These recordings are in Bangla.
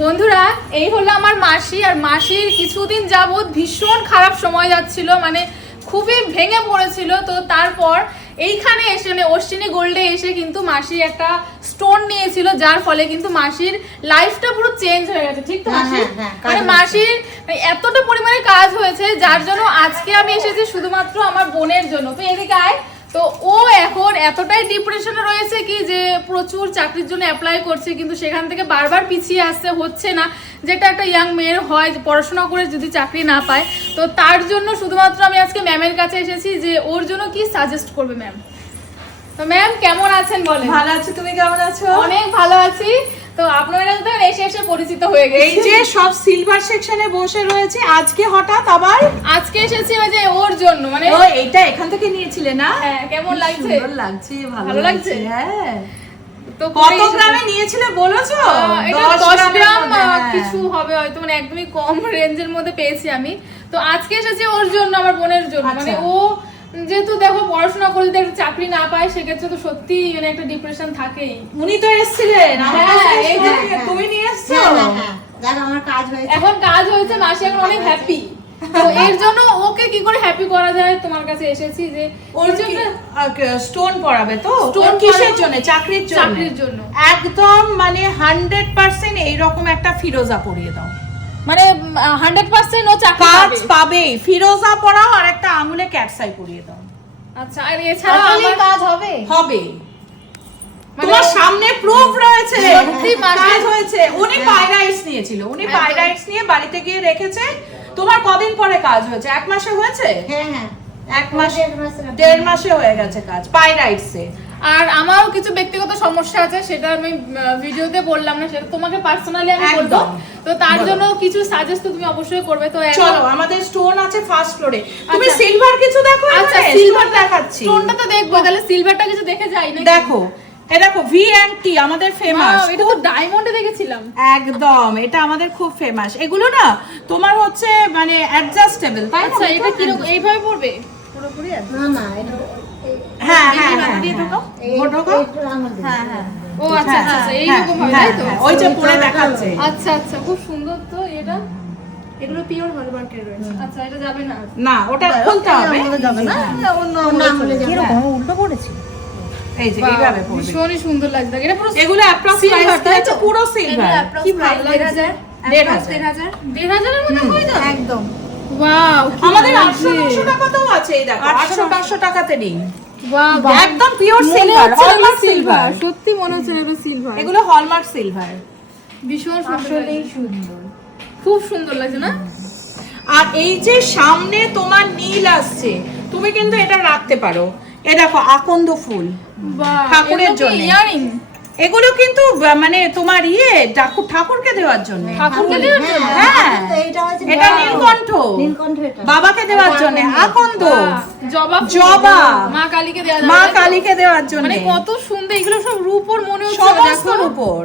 বন্ধুরা এই হলো আমার মাসি আর মাসির কিছুদিন যাবৎ ভীষণ খারাপ সময় যাচ্ছিল মানে খুবই ভেঙে পড়েছিল। তো তারপর এইখানে এসে মানে অশ্বিনী গোল্ডে এসে কিন্তু মাসি একটা স্টোন নিয়েছিল যার ফলে কিন্তু মাসির লাইফটা পুরো চেঞ্জ হয়ে গেছে ঠিক তো হ্যাঁ, মাসি? হ্যাঁ, হ্যাঁ, মানে মাসির এতটা পরিমাণে কাজ হয়েছে যার জন্য আজকে আমি এসেছি শুধুমাত্র আমার বোনের জন্য। তো এদিকে আয়। তো ও এখন এতটাই ডিপ্রেশনে রয়েছে কি যে প্রচুর চাকরির জন্য অ্যাপ্লাই করছে কিন্তু সেখান থেকে বারবার পিছিয়ে আসতে হচ্ছে না। যেটা একটা ইয়াং মেয়ের হয় পড়াশোনা করে যদি চাকরি না পায় তো তার জন্য শুধুমাত্র আমি আজকে ম্যামের কাছে এসেছি যে ওর জন্য কি সাজেস্ট করবে ম্যাম তো ম্যাম কেমন আছেন বলেন? ভালো আছি তুমি কেমন আছো? অনেক ভালো আছি। তো আপনার তো এসে এসে পরিচিত হয়ে গেছি এই যে সব সিলভার সেকশনে বসে রয়েছে আজকে হঠাৎ আবার? আজকে এসেছি ওই যে ওর জন্য মানে ও এইটা এখান থেকে নিয়েছিলে না? হ্যাঁ কেমন লাগছে? সুন্দর লাগছে ভালো লাগছে? হ্যাঁ। তো কত গ্রামে নিয়েছিলে বলেছ? এটা দশ দশ গ্রামের গ্রাম মধ্যে, আহ, হ্যাঁ। কিছু হবে হয়তো মানে একদমই কম রেঞ্জের মধ্যে পেয়েছি আমি। তো আজকে এসেছি ওর জন্য আমার বোনের জন্য আচ্ছা। মানে ও যেহেতু দেখো পড়াশোনা করে যদি একটা চাকরি না পায় সেক্ষেত্রে তো সত্যি মানে একটা ডিপ্রেশন থাকেই। উনি তো এসেছিলেন হ্যাঁ, কাছে এই যে- এসে তুমি নিয়ে এসছো? হ্যাঁ, হ্যাঁ, হ্যাঁ। দেখো আমার কাজ হয়েছে। এখন কাজ হয়েছে মাসি এখন অনেক হ্যাপি তো এর জন্য ওকে কি করে হ্যাপি করা যায়? তোমার কাছে এসেছি যে ওর জন্য স্টোন পড়াবে তো? স্টোন কিসের পরাবো? জন্য? চাকরির জন্য। চাকরির জন্য। একদম মানে হান্ড্রেড পার্সেন্ট এইরকম একটা ফিরোজা পরিয়ে দাও। মানে হান্ড্রেড পার্সেন্ট ও চাকরি কাজ পাবে। ফিরোজা পরাও আর একটা আঙুলে ক্যাটসাই পরিয়ে দাও। আচ্ছা আর এছাড়া আমার কাজ হবে। হবে। মানে- তোমার সামনে প্রুফ রয়েছে। কাজ হয়েছে। উনি পাইরাইটস নিয়েছিল। উনি পাইরাইটস নিয়ে বাড়িতে গিয়ে রেখেছে। তোমার কদিন পরে কাজ হয়েছে? এক মাসে হয়েছে? হ্যাঁ হ্যাঁ। এক মাস দেড় দেড় মাসে হয়ে গেছে কাজ। পাইরাইটসে আর আমারও কিছু ব্যক্তিগত সমস্যা আছে সেটা আমি ভিডিওতে বললাম না সেটা তোমাকে পার্সোনালি আমি বলব। তো তার জন্য কিছু সাজেস্ট তুমি অবশ্যই করবে তো চলো আমাদের স্টোন আছে ফার্স্ট ফ্লোরে তুমি আচ্ছা। সিলভার কিছু দেখো আচ্ছা সিলভার দেখাচ্ছি। স্টোনটা তো দেখব তাহলে সিলভারটা কিছু দেখে যাই না দেখো এ দেখো ভি অ্যান্ড টি আমাদের ফেমাস এটা তো ডায়মন্ডে দেখেছিলাম। একদম এটা আমাদের খুব ফেমাস এগুলো না তোমার হচ্ছে মানে অ্যাডজাস্টেবল তাই না? আচ্ছা এটা কি এইভাবে পড়বে? পুরোপুরি না না এটা হ্যাঁ হ্যাঁ হ্যাঁ দিয়ে ঢোকাও। ও ঢোকাও? একটু আঙুল দিন। হ্যাঁ হ্যাঁ। ও আচ্ছা আচ্ছা আচ্ছা হ্যাঁ, এইরকম হবে হ্যাঁ, তাই তো? হ্যাঁ, ওই যে পরে দেখাচ্ছে। আচ্ছা আচ্ছা খুব সুন্দর তো এটা। এগুলো পিওর হলমার্কের রয়েছে। আচ্ছা এটা যাবে না। না ওটা খুলতে হবে। যাবে না? অন্য আঙুলে যাবে। উল্টো পড়েছে? এই যে এইভাবে পড়বে। ভীষণই সুন্দর লাগছে এটা পুরো এগুলো অ্যাপ্রক্স প্রাইস তাই পুরো সিলভার কি ভালো লাগছে দেড় হাজার। দেড় হাজার। মধ্যে হয়ে যাবে একদম। ওয়াও আমাদের আটশো নশো টাকাতেও আছে এই দেখো আটশো পাঁচশো টাকাতে নেই। একদম পিওর সিলভার হলমার্ক সিলভার সত্যি মনে হচ্ছে এটা সিলভার এগুলো হলমার্ক সিলভার ভীষণ সুন্দর সুন্দর। খুব সুন্দর লাগছে না? আর এই যে সামনে তোমার নীল আসছে তুমি কিন্তু এটা রাখতে পারো। এ দেখো আকন্দ ফুল। বাহ ঠাকুরের জন্যে। ইয়ারিং? এগুলো কিন্তু মানে তোমার ইয়ে ঠাকুর ঠাকুরকে দেওয়ার জন্য। ঠাকুরকে দেওয়ার জন্য? হ্যাঁ। এটা নীলকণ্ঠ। নীলকণ্ঠ এটা। বাবাকে দেওয়ার জন্য। আকন্দ। জবা। জবা। মা কালীকে দেওয়া মা কালীকে দেওয়ার জন্য। মানে কত সুন্দর এগুলো সব রূপোর মনে হচ্ছে সমস্ত দেখো। উপর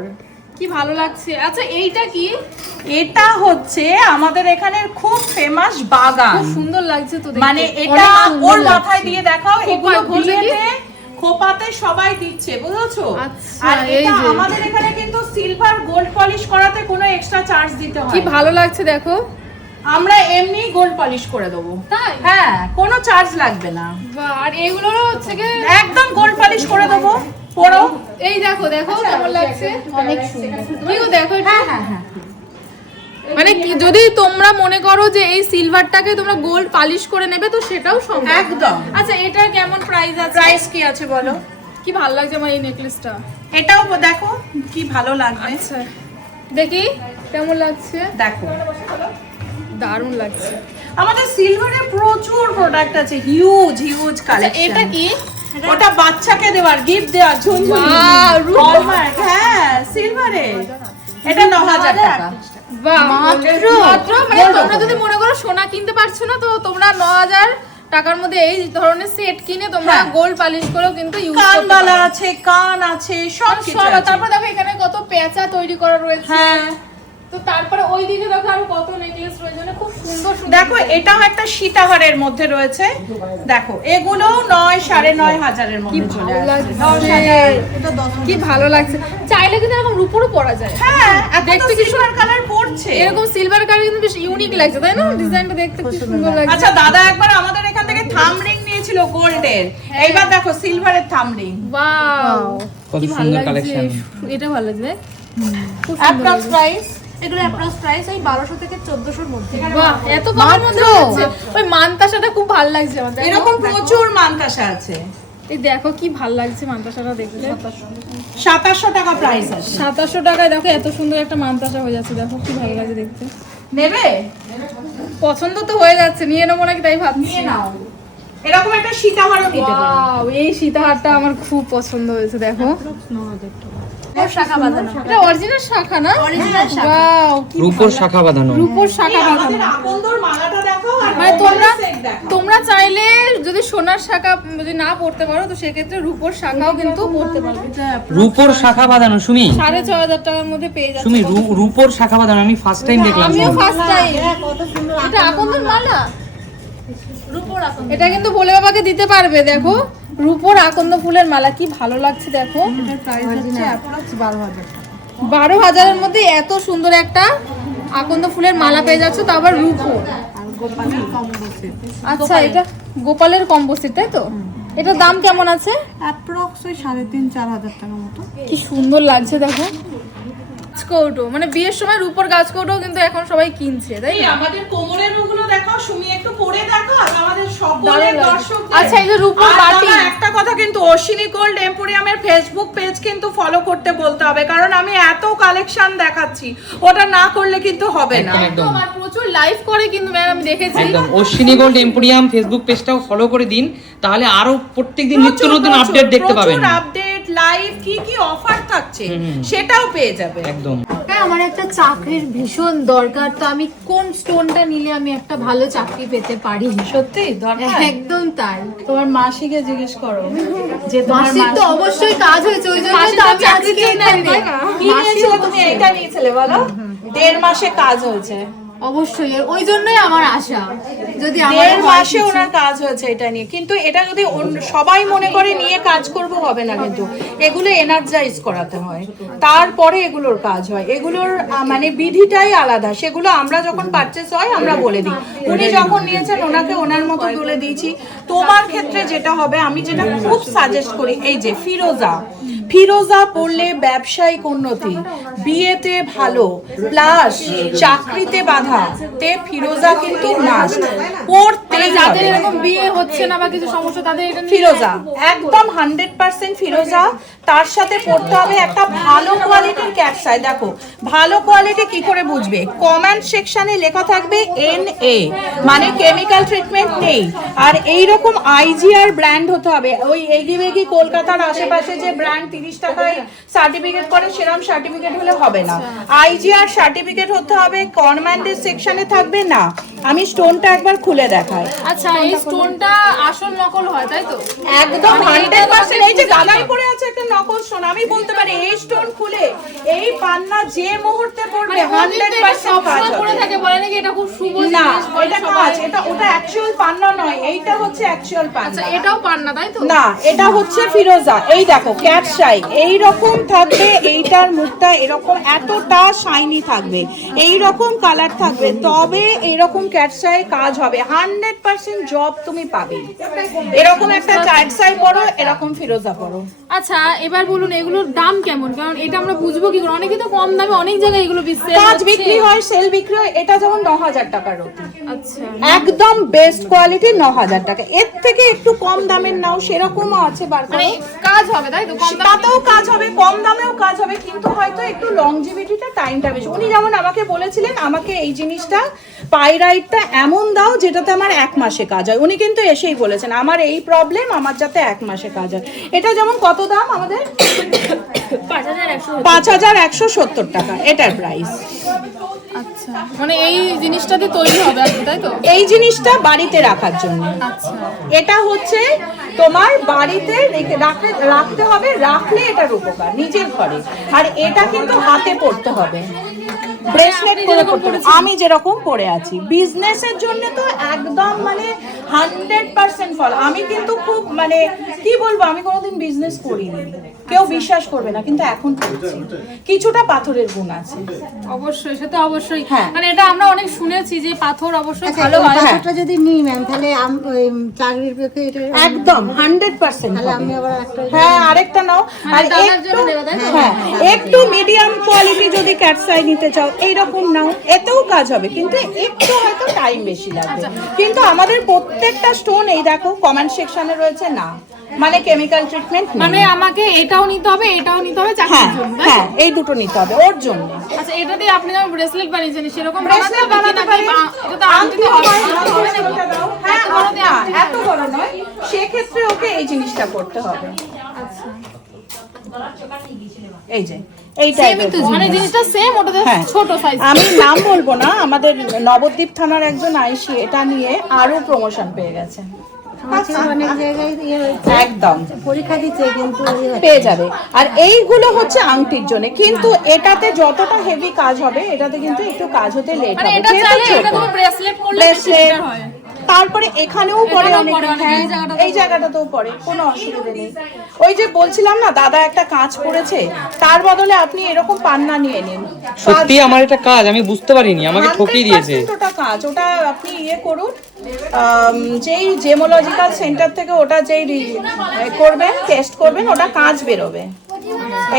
কি ভালো লাগছে। আচ্ছা এইটা কি? এটা হচ্ছে আমাদের এখানে খুব ফেমাস বাগান। খুব সুন্দর লাগছে তো মানে এটা ওর মাথায় দিয়ে দেখাও এগুলো? বিয়েতে খোপাতে সবাই দিচ্ছে বুঝেছ? আচ্ছা, আর এটা। আমাদের এখানে কিন্তু সিলভার গোল্ড পলিশ করাতে কোনো এক্সট্রা চার্জ দিতে হয় কি ভালো লাগছে দেখো। আমরা এমনি গোল্ড পলিশ করে দেবো। তাই? হ্যাঁ কোনো চার্জ লাগবে না। আর এগুলোরও হচ্ছে কি? একদম গোল্ড পলিশ করে দেবো পড়ো এই দেখো দেখো কেমন লাগছে। অনেক সুন্দর। তুমি তো দেখো একটু। হ্যাঁ হ্যাঁ। মানে কি- যদি তোমরা মনে করো যে এই সিলভারটাকে তোমরা গোল্ড পালিশ করে নেবে তো সেটাও সম্ভব। একদম। আচ্ছা এটার কেমন প্রাইস আছে? প্রাইস কি আছে বলো? কি ভালো লাগছে আমার এই নেকলেসটা এটাও দেখো কি ভালো লাগবে আচ্ছা দেখি কেমন লাগছে? দেখো। দারুণ লাগছে। আমাদের সিলভারে প্রচুর প্রোডাক্ট আছে হিউজ হিউজ কালেকশন এটা কি? ওটা বাচ্চাকে দেওয়ার গিফট দেওয়ার ঝুনঝুনি। হ্যাঁ সিলভারে এটা ন হাজার টাকা। বাহ মাত্র? মানে তোমরা যদি মনে করো সোনা কিনতে পারছ না তো তোমরা ন হাজার টাকার মধ্যে এই ধরনের সেট কিনে তোমরা। গোল্ড পালিশ করেও কিন্তু ইউজ কান বালা আছে কান আছে সব। তারপর দেখো এখানে কত পেঁচা তৈরি করা রয়েছে। হ্যাঁ। তো তারপরে ওই দিকে দেখো আরও কত নেকলেস রয়েছে মানে খুব সুন্দর সুন্দর দেখো এটাও একটা সীতাহারের মধ্যে রয়েছে। দেখো এগুলো নয় সাড়ে নয় হাজারের মধ্যে কি ভালো লাগছে। চাইলে কিন্তু এরকম রূপোরও পরা যায়। হ্যাঁ দেখতে সিলভার কালার পড়ছে এরকম সিলভার কালার কিন্তু বেশ ইউনিক লাগছে তাই না? ডিজাইনটা দেখতে খুব সুন্দর লাগছে। আচ্ছা দাদা একবার আমাদের এখান থেকে থাম রিং নিয়েছিল গোল্ডের হ্যাঁ। এইবার দেখো সিলভারের থাম রিং ওয়াও কত কি ভালো সুন্দর লাগছে। কালেকশন এটা ভালো লাগছে। অ্যাপ্রক্স প্রাইস এগুলো অ্যাপ্রক্স প্রাইস ওই বারোশো থেকে চোদ্দশোর মধ্যে। বাহ এত কমের মধ্যে ওই মানতাসাটা খুব ভালো লাগছে আমার এরকম প্রচুর মানতাসা আছে। এই দেখো কি ভালো লাগছে মানতাসাটা দেখতে। সাতাশশো টাকা প্রাইস আছে। সাতাশশো টাকায় দেখো এত সুন্দর একটা মানতাসা হয়ে যাচ্ছে দেখো কি ভালো লাগছে দেখতে। নেবে? পছন্দ তো হয়ে যাচ্ছে নিয়ে নেব নাকি তাই ভাবছি। নিয়ে নাও। এরকম একটা সীতাহারও পারো। এই সীতাহারটা আমার খুব পছন্দ হয়েছে দেখো। শাখা বাঁধানো। এটা অরিজিনাল শাখা না? Original শাখা। রূপোর শাখা বাঁধানো। রূপোর শাখা বাঁধানো। আকন্দর মালাটা মানে তোমরা দেখো। তোমরা চাইলে যদি সোনার শাখা যদি না পড়তে পারো তো সেক্ষেত্রে রূপোর শাখাও কিন্তু পড়তে পারবে। রূপোর শাখা বাঁধানো সুমি। সাড়ে ছ হাজার টাকার মধ্যে পেয়ে যাচ্ছে। সুমি রূপোর শাখা বাঁধানো আমি ফার্স্ট টাইম দেখলাম আমিও ফার্স্ট টাইম এটা আকন্দর মালা? রূপোর এটা কিন্তু বলে বাবাকে দিতে পারবে দেখো। রূপোর আকন্দ ফুলের মালা কি ভালো লাগছে দেখো। প্রাইস হচ্ছে অ্যাপ্রক্স বারো হাজারের মধ্যে এত সুন্দর একটা আকন্দ ফুলের মালা পেয়ে যাচ্ছে তো আবার রূপো আচ্ছা এটা গোপালের কম্বোসিট তাই তো? এটার দাম কেমন আছে? অ্যাপ্রক্স ওই সাড়ে তিন চার হাজার টাকা মতো। কি সুন্দর লাগছে দেখো। গাছকৌটো মানে বিয়ের সময় রূপোর গাছকৌটো কিন্তু এখন সবাই কিনছে তাই আমাদের কোমরের ওগুলো দেখো সুমি একটু পরে দেখো আর আমাদের সকলের দর্শক আচ্ছা, এই যে রূপোর বাটি। একটা কথা কিন্তু অশ্বিনী গোল্ড এম্পোরিয়ামের ফেসবুক পেজ কিন্তু ফলো করতে বলতে হবে কারণ আমি এত কালেকশন দেখাচ্ছি ওটা না করলে কিন্তু হবে না। একদম একদম। প্রচুর লাইভ করে কিন্তু ম্যাম আমি দেখেছি। একদম অশ্বিনী গোল্ড এম্পোরিয়াম ফেসবুক পেজটাও ফলো করে দিন তাহলে আরও প্রত্যেকদিন নিত্য নতুন আপডেট দেখতে পাবেন। আপডেট লাইভ কি কি অফার থাকছে। সেটাও পেয়ে যাবে। একদম। আমার একটা চাকরির ভীষণ দরকার তো আমি কোন স্টোনটা নিলে আমি একটা ভালো চাকরি পেতে পারি? সত্যি? দরকার? একদম তাই। তোমার মাসিকে জিজ্ঞেস করো। যে তোমার মাসির তো অবশ্যই কাজ হয়েছে ওই জন্য তো আমি আজকে কি নিয়েছিলে তুমি? এইটা নিয়েছিলে বলো। দেড় মাসে কাজ হয়েছে। অবশ্যই ওই জন্যই আমার আশা। যদি আমার দেড় মাসে ওনার কাজ হয়েছে এটা নিয়ে। কিন্তু এটা যদি সবাই মনে করে নিয়ে কাজ করব হবে না কিন্তু। এগুলো এনার্জাইজ করাতে হয়। তারপরে এগুলোর কাজ হয়। এগুলোর মানে বিধিটাই আলাদা। সেগুলো আমরা যখন পারচেস হয় আমরা বলে দিই। উনি যখন নিয়েছেন ওনাকে ওনার মতো তুলে দিয়েছি। তোমার ক্ষেত্রে যেটা হবে আমি যেটা খুব সাজেস্ট করি এই যে ফিরোজা। ফিরোজা পড়লে ব্যবসায়িক উন্নতি। বিয়েতে ভালো প্লাস চাকরিতে বাধা তে ফিরোজা কিন্তু মাস্ট পড়তে যাবে যাদের এরকম বিয়ে হচ্ছে না বা কিছু সমস্যা তাদের ফিরোজা একদম হান্ড্রেড পার্সেন্ট ফিরোজা। তার সাথে পড়তে হবে একটা ভালো কোয়ালিটির ক্যাপসাই দেখো, ভালো কোয়ালিটি কি করে বুঝবে? কমেন্ট সেকশনে লেখা থাকবে এন এ মানে কেমিক্যাল ট্রিটমেন্ট নেই। আর এই রকম আইজিআর ব্র্যান্ড হতে হবে। ওই এগি বেগি কলকাতার আশেপাশে যে ব্র্যান্ড তিরিশ টাকায় সার্টিফিকেট করে, সেরকম সার্টিফিকেট হলে হবে না। আইজিআর সার্টিফিকেট হতে হবে কনম্যান্ডের সেকশনে থাকবে না। আমি স্টোনটা একবার খুলে দেখাই। আচ্ছা এই স্টোনটা আসল নকল হয় তাই তো? একদম হান্ড্রেড পার্সেন্ট এই যে গাদাই পড়ে আছে একটা নকল স্টোন আমি বলতে পারি এই স্টোন খুলে এই পান্না যে মুহূর্তে পড়বে মানে হান্ড্রেড হান্ড্রেড পার্সেন্ট কাজ পরে থাকে বলে নাকি এটা খুব শুভ না এটা কাজ এটা ওটা অ্যাকচুয়াল পান্না নয় এইটা হচ্ছে অ্যাকচুয়াল পান্না। আচ্ছা এটাও পান না তাই তো? না এটা হচ্ছে ফিরোজা এই দেখো ক্যাট শাই এই রকম থাকবে এইটার মুখটা এরকম এতটা শাইনি থাকবে এই রকম কালার থাকবে তবে এরকম ক্যাট শাই কাজ হবে। হান্ড্রেড পার্সেন্ট জব তুমি পাবে। এরকম একটা ক্যাট শাই পরো এরকম ফিরোজা পরো আচ্ছা এবার বলুন এগুলোর দাম কেমন? কারণ এটা আমরা বুঝব কি করে? অনেকে তো কম দামে অনেক জায়গায় এগুলো বিক্রি কাজ বিক্রি হয় সেল বিক্রি হয় এটা যেমন ন হাজার টাকার রতি আচ্ছা। একদম বেস্ট কোয়ালিটি ন হাজার টাকা। এর থেকে একটু কম দামের নাও সেরকমও আছে বার মানে করো কাজ হবে তাই তো? তাতেও কাজ হবে কম দামেও কাজ হবে কিন্তু হয়তো একটু লংজিভিটিটা টাইমটা বেশি। উনি যেমন আমাকে বলেছিলেন আমাকে এই জিনিসটা পাইরাইটটা এমন দাও যেটাতে আমার এক মাসে কাজ হয়। উনি কিন্তু এসেই বলেছেন আমার এই প্রবলেম আমার যাতে এক মাসে কাজ হয়। এটা যেমন কত দাম আমাদের? পাঁচ হাজার একশো সত্তর টাকা। এটার প্রাইস আচ্ছা মানে এই জিনিসটাতে তৈরি হবে তাই তো? এই জিনিসটা বাড়িতে রাখার জন্য। আচ্ছা। এটা হচ্ছে তোমার বাড়িতে রেখে- রাখতে হবে রাখলে এটার উপকার নিজের ঘরে। আর এটা কিন্তু হাতে পড়তে হবে। ব্রেসলেট আমি যেরকম পরে আছি। বিজনেসের জন্য তো একদম মানে হান্ড্রেড পার্সেন্ট ফল। আমি কিন্তু খুব মানে কি বলব আমি কোনোদিন বিজনেস করিনি। কেউ বিশ্বাস করবে না কিন্তু এখন করছি। কিছুটা পাথরের গুণ আছে। অবশ্যই সে তো অবশ্যই। হ্যাঁ। মানে এটা আমরা অনেক শুনেছি যে পাথর অবশ্যই আচ্ছা ভালো হয়। পাথরটা যদি নিই ম্যাম তাহলে চাকরির পক্ষে এটা একদম হান্ড্রেড পার্সেন্ট তাহলে আমি আবার একটা হ্যাঁ আরেকটা নাও। আর একটু জন্য নেবে, তাই তো? হ্যাঁ একটু মিডিয়াম কোয়ালিটি যদি ক্যাটসাই নিতে চাও এইরকম নাও এতেও কাজ হবে কিন্তু একটু হয়তো টাইম বেশি লাগবে। কিন্তু আমাদের প্রত্যেকটা স্টোন এই দেখো কমেন্ট সেকশনে রয়েছে না। মানে কেমিক্যাল ট্রিটমেন্ট মানে আমাকে এটাও নিতে হবে এটাও নিতে হবে হ্যাঁ? হ্যাঁ এই দুটো নিতে হবে ওর জন্য। আচ্ছা এটা দিয়ে আপনি যেমন ব্রেসলেট বানিয়েছেন সেরকম ব্রেসলেট বানাতে পারি এটা তো তো হয়? এত বড় নয়। সেক্ষেত্রে ওকে এই জিনিসটা করতে হবে। আচ্ছা। এই যে মানে হ্যাঁ। ছোট সাইজ আমি নাম বলব না আমাদের নবদ্বীপ থানার একজন আইসি এটা নিয়ে আরও প্রমোশন পেয়ে গেছে। জায়গায় ইয়ে একদম। পরীক্ষা দিচ্ছে কিন্তু ইয়ে পেয়ে যাবে। আর এইগুলো হচ্ছে আংটির জন্য কিন্তু এটাতে যতটা হেভি কাজ হবে এটাতে কিন্তু একটু কাজ হতে লেট মানে হবে। ব্রেসলেট তারপরে এখানেও পরে অনেক। হ্যাঁ, এই জায়গাটাতেও পরে কোনো অসুবিধা নেই। ওই যে বলছিলাম না দাদা একটা কাজ করেছে তার বদলে আপনি এরকম পান্না নিয়ে নিন। সত্যি আমার এটা কাজ আমি বুঝতে পারিনি আমাকে ঠকিয়ে দিয়েছে। ওটা কাজ ওটা আপনি ইয়ে করুন যেই জেমোলজিক্যাল সেন্টার থেকে ওটা যেই করবেন টেস্ট করবেন ওটা কাজ বেরোবে।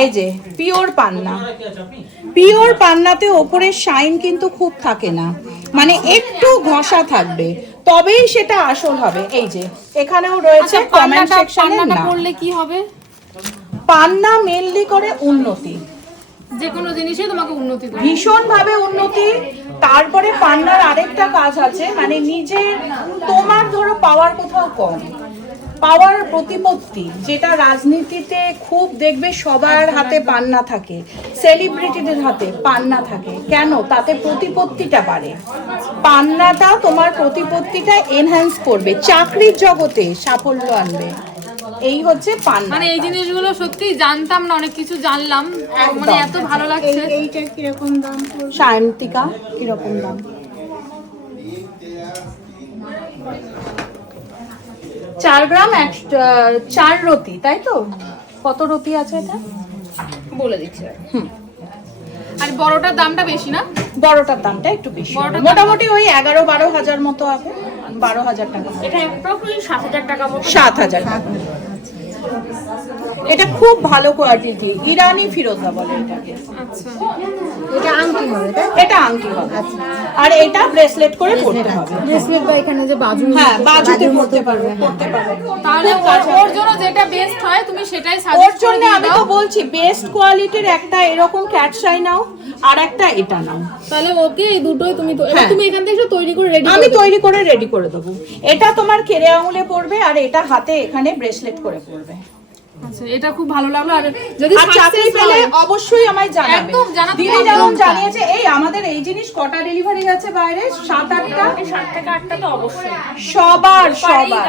এই যে পিওর পান্না। পিওর পান্নাতে ওপরে শাইন কিন্তু খুব থাকে না। মানে একটু ঘষা থাকবে। তবেই সেটা আসল হবে। এই যে এখানেও রয়েছে আচ্ছা কমেন্ট সেকশনে না। করলে কি হবে? পান্না মেনলি করে উন্নতি। যে কোনো জিনিসে তোমাকে উন্নতি ভীষণ ভাবে উন্নতি। তারপরে পান্নার আরেকটা কাজ আছে মানে নিজের তোমার ধরো পাওয়ার কোথাও কম। পাওয়ার প্রতিপত্তি যেটা রাজনীতিতে খুব দেখবে সবার হাতে পান্না থাকে সেলিব্রিটিদের হাতে পান্না থাকে। কেন? তাতে প্রতিপত্তিটা বাড়ে। পান্নাটা তোমার প্রতিপত্তিটা এনহ্যান্স করবে চাকরির জগতে সাফল্য আনবে। এই হচ্ছে পান্না। মানে এই জিনিসগুলো সত্যি জানতাম না অনেক কিছু জানলাম। মানে এত ভালো লাগছে। এই- এইটা কীরকম দাম সায়ন্তিকা কীরকম দাম? চার গ্রাম এক চার রতি তাই তো? কত রতি আছে এটা? বলে দিচ্ছি আর বড়টার দামটা বেশি না? বড়টার দামটা একটু বেশি। মোটামুটি ওই এগারো বারো হাজার মতো আছে বারো হাজার টাকা। এটা সাত হাজার টাকা মতো। সাত হাজার টাকা। এটা খুব ভালো কোয়ালিটি ইরানি ফিরোজা বলে এটাকে। আচ্ছা। এটা আংটি হবে এটা আংটি হবে। আর এটা ব্রেসলেট করে পরতে হবে। ব্রেসলেট বা এখানে যে বাজু হ্যাঁ বাজুতে পরতে পারবে পরতে পারবে। তাহলে ওর- ওর জন্য যেটা বেস্ট হয় তুমি সেটাই ওর সাজেস্ট করে জন্য আমি তো বলছি বেস্ট কোয়ালিটির একটা এরকম ক্যাটসাই নাও। আর একটা এটা নাও। তাহলে ওকে এই দুটোই তুমি হ্যাঁ। তুমি এখান থেকে তৈরি করে রেডি আমি তৈরি করে রেডি করে দেবো। এটা তোমার কেরে আঙুলে পড়বে আর এটা হাতে এখানে ব্রেসলেট করে পড়বে। আচ্ছা এটা খুব ভালো লাগল। আর যদি চাকরি পেলে অবশ্যই আমায় জানাবে। একদম, জানাতে দিদি যেমন জানিয়েছে এই আমাদের এই জিনিস কটা ডেলিভারি গেছে বাইরে? সাত আটটা? সাত থেকে আটটা তো অবশ্যই। সবার সবার।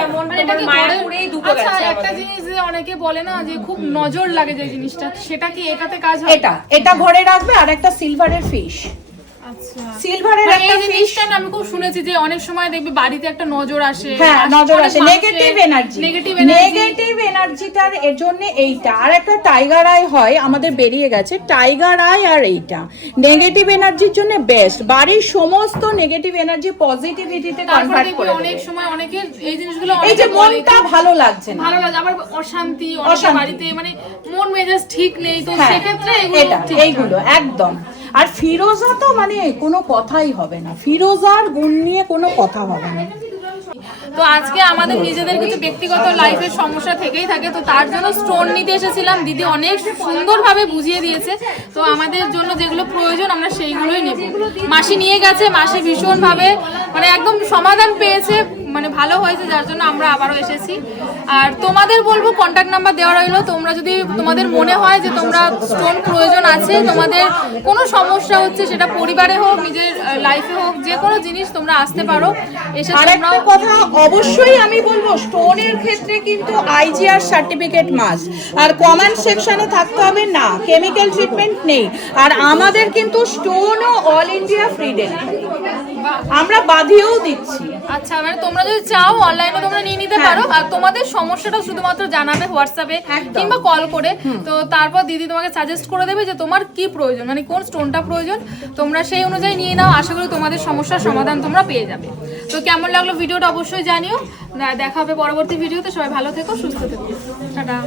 মানে আচ্ছা একটা জিনিস যে অনেকে বলে না যে খুব নজর লাগে যে জিনিসটা সেটা কি এটাতে কাজ হয়? এটা এটা ঘরে রাখবে আর একটা সিলভারের ফিশ আচ্ছা সিলভারের মানে একটা জিনিসটা আমি খুব শুনেছি যে অনেক সময় দেখবে বাড়িতে একটা নজর আসে। হ্যাঁ নজর আসে। নেগেটিভ এনার্জি নেগেটিভ নেগেটিভ এনার্জিটার এর জন্য এইটা। আর একটা টাইগার আই হয় আমাদের বেরিয়ে গেছে। টাইগার আই আর এইটা। নেগেটিভ এনার্জির জন্য বেস্ট বাড়ির সমস্ত নেগেটিভ এনার্জি পজিটিভিটিতে কনভার্ট করে অনেক সময় অনেকের এই জিনিসগুলো এই যে মনটা ভালো লাগছে না। ভালো লাগে আবার অশান্তি অনেক অশান্তি। বাড়িতে মানে মন মেজাজ ঠিক নেই তো হ্যাঁ সেক্ষেত্রে এটা এইগুলো একদম। আর ফিরোজা তো মানে কোনো কথাই হবে না। ফিরোজার গুণ নিয়ে কোনো কথা হবে না। তো আজকে আমাদের নিজেদের কিছু ব্যক্তিগত লাইফের সমস্যা থেকেই থাকে, তো তার জন্য স্টোন নিতে এসেছিলাম। দিদি অনেক সুন্দরভাবে বুঝিয়ে দিয়েছে। তো আমাদের জন্য যেগুলো প্রয়োজন আমরা সেইগুলোই নেব। মাসি নিয়ে গেছে, মাসি ভীষণভাবে মানে একদম সমাধান পেয়েছে। মানে ভালো হয়েছে, যার জন্য আমরা আবারও এসেছি। আর তোমাদের বলব কন্ট্যাক্ট নাম্বার দেওয়া রইল। তোমরা যদি তোমাদের মনে হয় যে তোমরা স্টোন প্রয়োজন আছে, তোমাদের কোনো সমস্যা হচ্ছে, সেটা পরিবারে হোক, নিজের লাইফে হোক, যে কোনো জিনিস তোমরা আসতে পারো। এসে তোমরাও কথা, অবশ্যই আমি বলব স্টোনের ক্ষেত্রে কিন্তু আইজিআর সার্টিফিকেট মাস্ট আর কমেন্ট সেকশনে থাকতে হবে, না কেমিক্যাল ট্রিটমেন্ট নেই। আর আমাদের কিন্তু স্টোনও অল ইন্ডিয়া ফ্রি ডেলিভারি আমরা বাঁধিয়েও দিচ্ছি। আচ্ছা মানে তোমরা যদি চাও অনলাইনে তোমরা নিয়ে নিতে পারো। আর তোমাদের সমস্যাটা শুধুমাত্র জানাবে হোয়াটসঅ্যাপে কিংবা কল করে। তো তারপর দিদি তোমাকে সাজেস্ট করে দেবে যে তোমার কি প্রয়োজন মানে কোন স্টোনটা প্রয়োজন। তোমরা সেই অনুযায়ী নিয়ে নাও। আশা করি তোমাদের সমস্যার সমাধান তোমরা পেয়ে যাবে। তো কেমন লাগল ভিডিওটা অবশ্যই জানিও। দেখা হবে পরবর্তী ভিডিওতে। সবাই ভালো থেকো সুস্থ থেকো। টাটা।